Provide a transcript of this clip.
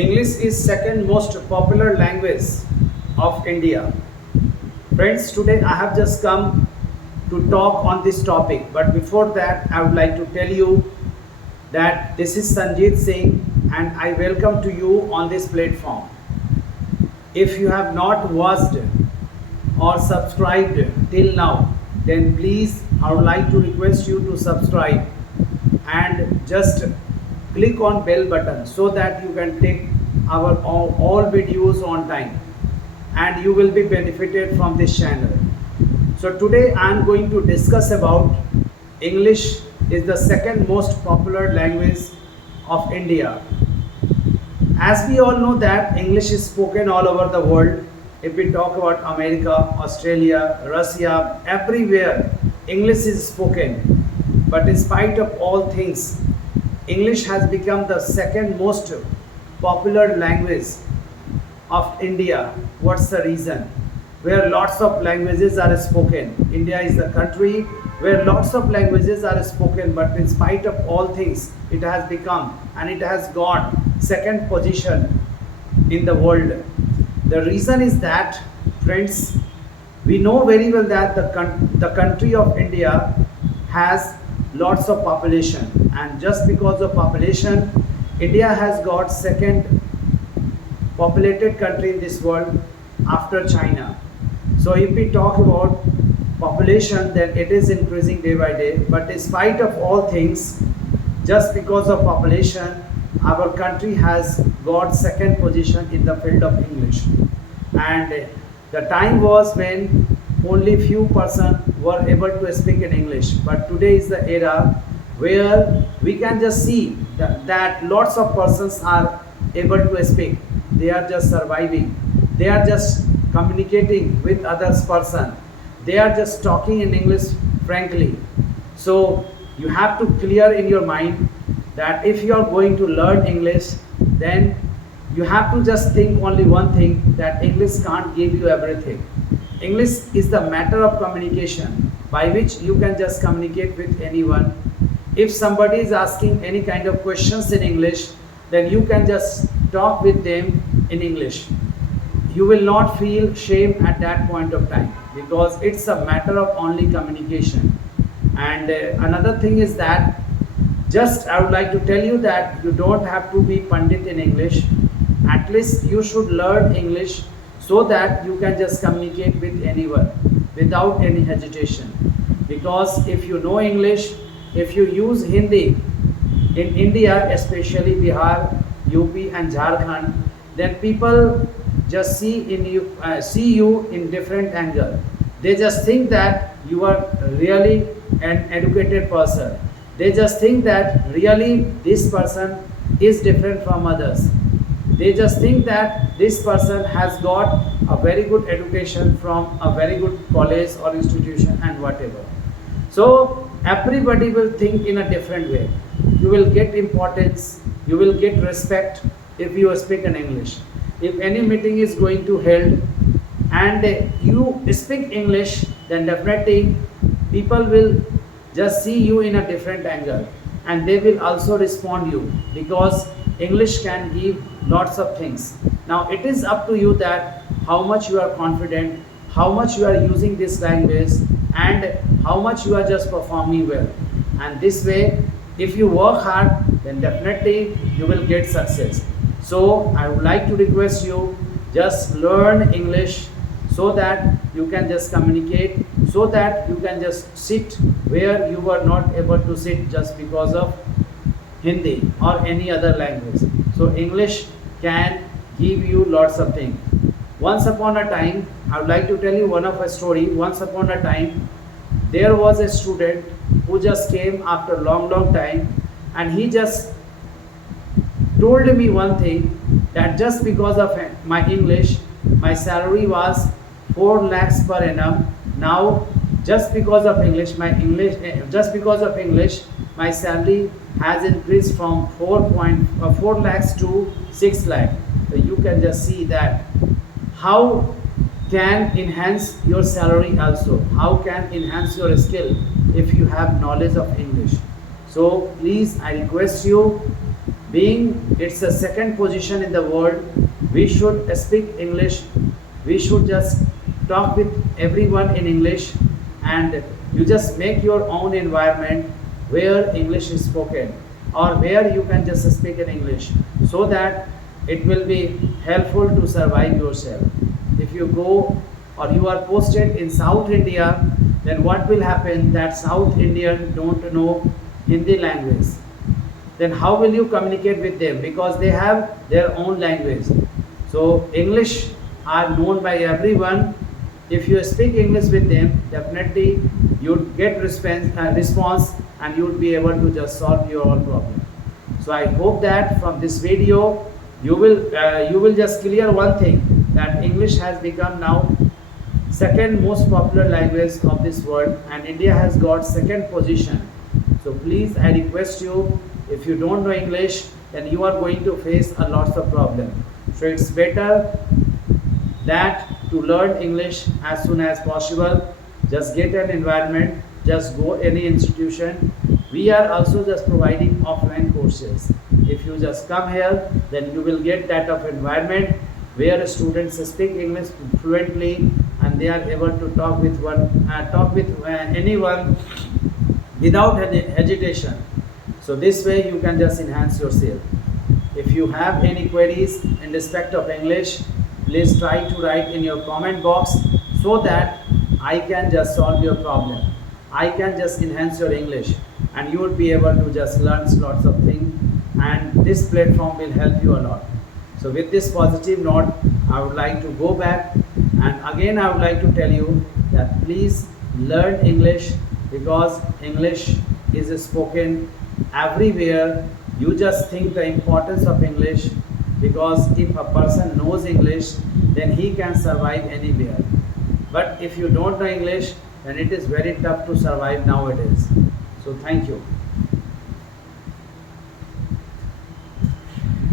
English is second most popular language of India. Friends, today I have just come to talk on this topic. But before that, I would like to tell you that this is Sanjeet Singh and I welcome to you on this platform. If you have not watched or subscribed till now, then please I would like to request you to subscribe and just click on bell button so that you can take our all videos on time and you will be benefited from this channel. So today I am going to discuss about English is the second most popular language of India. As we all know that English is spoken all over the world. If we talk about America, Australia, Russia, everywhere English is spoken. But in spite of all things, English has become the second most popular language of India. What's the reason? Where lots of languages are spoken. India is the country where lots of languages are spoken, but in spite of all things, it has become and it has got second position in the world. The reason is that, friends, we know very well that the country of India has lots of population, and just because of population, India has got second populated country in this world after China. So if we talk about population, then it is increasing day by day, but in spite of all things, just because of population, our country has got second position in the field of English. And the time was when only few persons were able to speak in English, but today is the era where we can just see that lots of persons are able to speak. They are just surviving, they are just communicating with others person, they are just talking in English frankly. So you have to clear in your mind that if you are going to learn English, then you have to just think only one thing, that English can't give you everything. English is the matter of communication by which you can just communicate with anyone. If somebody is asking any kind of questions in English, then you can just talk with them in English. You will not feel shame at that point of time because it's a matter of only communication. And another thing is that just I would like to tell you that you don't have to be Pandit in English. At least you should learn English so that you can just communicate with anyone without any hesitation. Because if you know English, if you use Hindi in India, especially Bihar, UP and Jharkhand, then people just see you in different angle. They just think that you are really an educated person. They just think that really this person is different from others. They just think that this person has got a very good education from a very good college or institution and whatever. So everybody will think in a different way. You will get importance, you will get respect if you speak in English. If any meeting is going to held and you speak English, then definitely people will just see you in a different angle and they will also respond you because English can give lots of things. Now it is up to you that how much you are confident, how much you are using this language and how much you are just performing well. And this way, if you work hard, then definitely you will get success. So I would like to request you, just learn English so that you can just communicate, so that you can just sit where you were not able to sit just because of Hindi or any other language. So English can give you lots of things. Once upon a time, I would like to tell you one of a story. Once upon a time, there was a student who just came after a long time and he just told me one thing, that just because of my English, my salary was 4 lakhs per annum. Now just because of English, my salary has increased from 4 lakhs to 6 lakh. So you can just see that how can enhance your salary also, how can enhance your skill if you have knowledge of English. So please, I request you, Being it's a second position in the world, we should speak English. We should just talk with everyone in English, and you just make your own environment where English is spoken, or where you can just speak in English, so that it will be helpful to survive yourself. If you go or you are posted in South India, then what will happen that South Indian don't know Hindi language? Then how will you communicate with them, because they have their own language? So English are known by everyone. If you speak English with them, definitely you'd get response, and you'd be able to just solve your all problem. So I hope that from this video you will just clear one thing, that English has become now second most popular language of this world, and India has got second position. So please, I request you, if you don't know English, then you are going to face a lots of problem. So it's better that to learn English as soon as possible. Just get an environment, just go any institution. We are also just providing offline courses. If you just come here, then you will get that of environment where students speak English fluently, and they are able to talk with anyone without any hesitation. So this way you can just enhance yourself. If you have any queries in respect of English, please try to write in your comment box, so that I can just solve your problem. I can just enhance your English, and you would be able to just learn lots of things, and this platform will help you a lot. So with this positive note, I would like to go back, and again I would like to tell you that please learn English, because English is spoken everywhere. You just think the importance of English, because if a person knows English, then he can survive anywhere. But if you don't know English, then it is very tough to survive nowadays. So thank you.